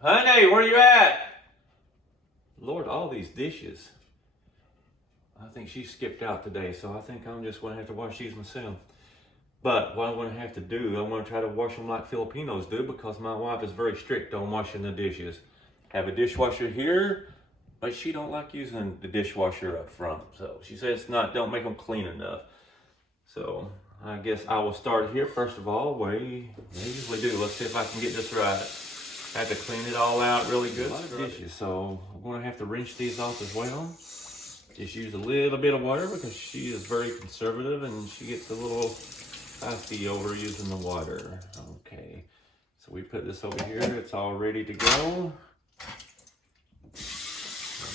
Honey, where you at? Lord, all these dishes. I think she skipped out today, so I think I'm just going to have to wash these myself. But what I'm going to have to do, I'm going to try to wash them like Filipinos do because my wife is very strict on washing the dishes. Have a dishwasher here, but she don't like using the dishwasher up front. So she says don't make them clean enough. So I guess I will start here first of all, way they usually do. Let's see if I can get this right. I have to clean it all out really good. A lot of dishes, so I'm going to have to rinse these off as well. Just use a little bit of water because she is very conservative and she gets a little fussy over using the water. Okay, so we put this over here. It's all ready to go.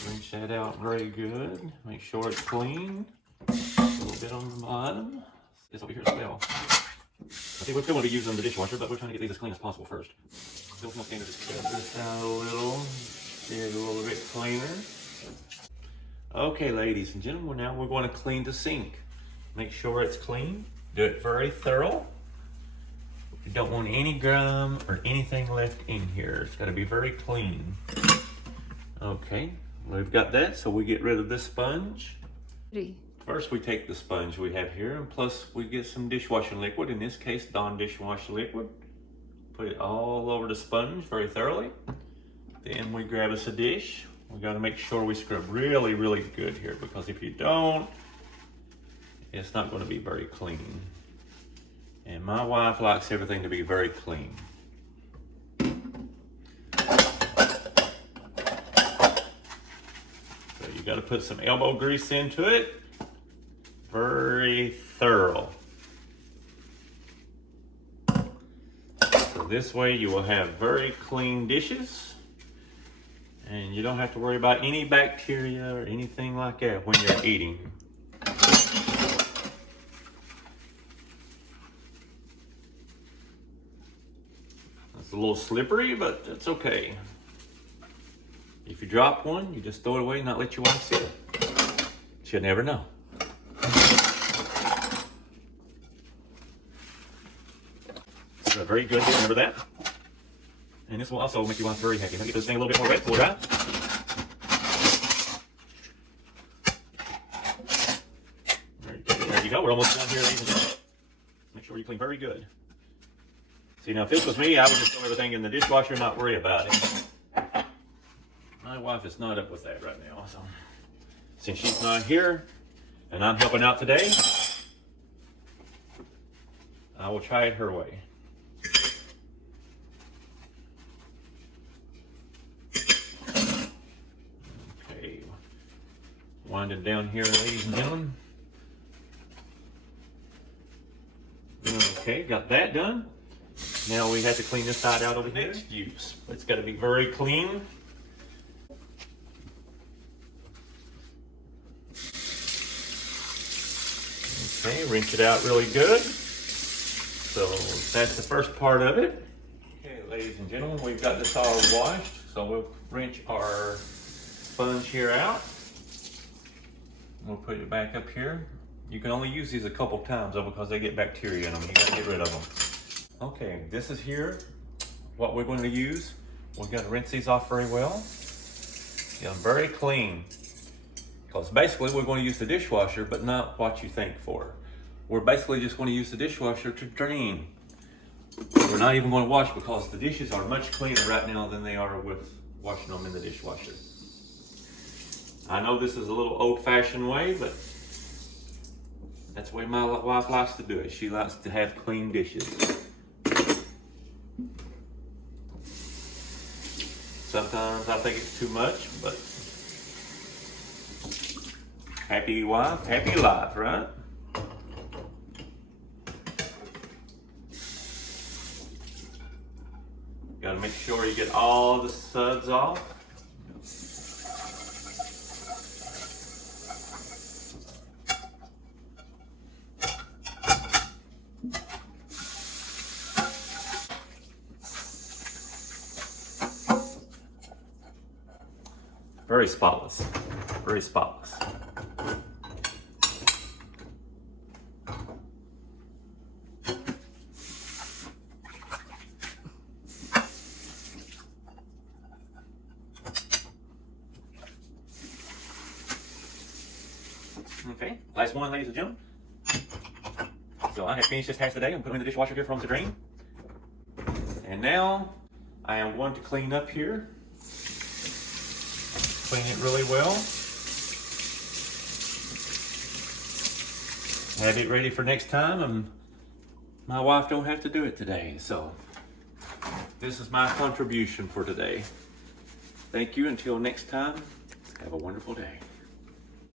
Rinse that out very good. Make sure it's clean. A little bit on the bottom. It's over here as well. I think we're still going to be using the dishwasher, but we're trying to get these as clean as possible first. Cut this out a little. Get it a little bit cleaner. Okay, ladies and gentlemen, now we're going to clean the sink. Make sure it's clean. Do it very thorough. You don't want any gum or anything left in here. It's got to be very clean. Okay, we've got that, so we get rid of this sponge. First, we take the sponge we have here, and plus we get some dishwashing liquid, in this case, Dawn dishwasher liquid. Put it all over the sponge very thoroughly. Then we grab us a dish. We got to make sure we scrub really, really good here, because if you don't, it's not going to be very clean. And my wife likes everything to be very clean. So you got to put some elbow grease into it. Very thorough. So this way you will have very clean dishes. And you don't have to worry about any bacteria or anything like that when you're eating. It's a little slippery, but it's okay. If you drop one, you just throw it away and not let your wife see it. She'll never know. So very good, remember that. And this will also make your wife very happy. Now get this thing a little bit more wet, pull it out. There you go, we're almost done here, ladies and gentlemen. Make sure you clean very good. See, now if this was me, I would just throw everything in the dishwasher and not worry about it. My wife is not up with that right now, so since she's not here and I'm helping out today, I will try it her way. Okay, winding down here, ladies and gentlemen. Okay, got that done. Now we have to clean this side out over here. Next use. It's got to be very clean. Okay, rinse it out really good. So that's the first part of it. Okay, ladies and gentlemen, we've got this all washed. So we'll rinse our sponge here out. We'll put it back up here. You can only use these a couple times though because they get bacteria in them. You gotta get rid of them. Okay, this is here what we're going to use. We're going to rinse these off very well. Get them very clean. Because basically we're going to use the dishwasher, but not what you think for. We're basically just going to use the dishwasher to drain. We're not even going to wash because the dishes are much cleaner right now than they are with washing them in the dishwasher. I know this is a little old-fashioned way, but that's the way my wife likes to do it. She likes to have clean dishes. Sometimes I think it's too much, but happy wife, happy life, right? Gotta make sure you get all the suds off. Very spotless, very spotless. Okay, last one, ladies and gentlemen. So I have finished this task today. I'm putting in the dishwasher here for them to drain. And now I am going to clean up here. Clean it really well. Have it ready for next time, and my wife don't have to do it today. So this is my contribution for today. Thank you. Until next time, have a wonderful day.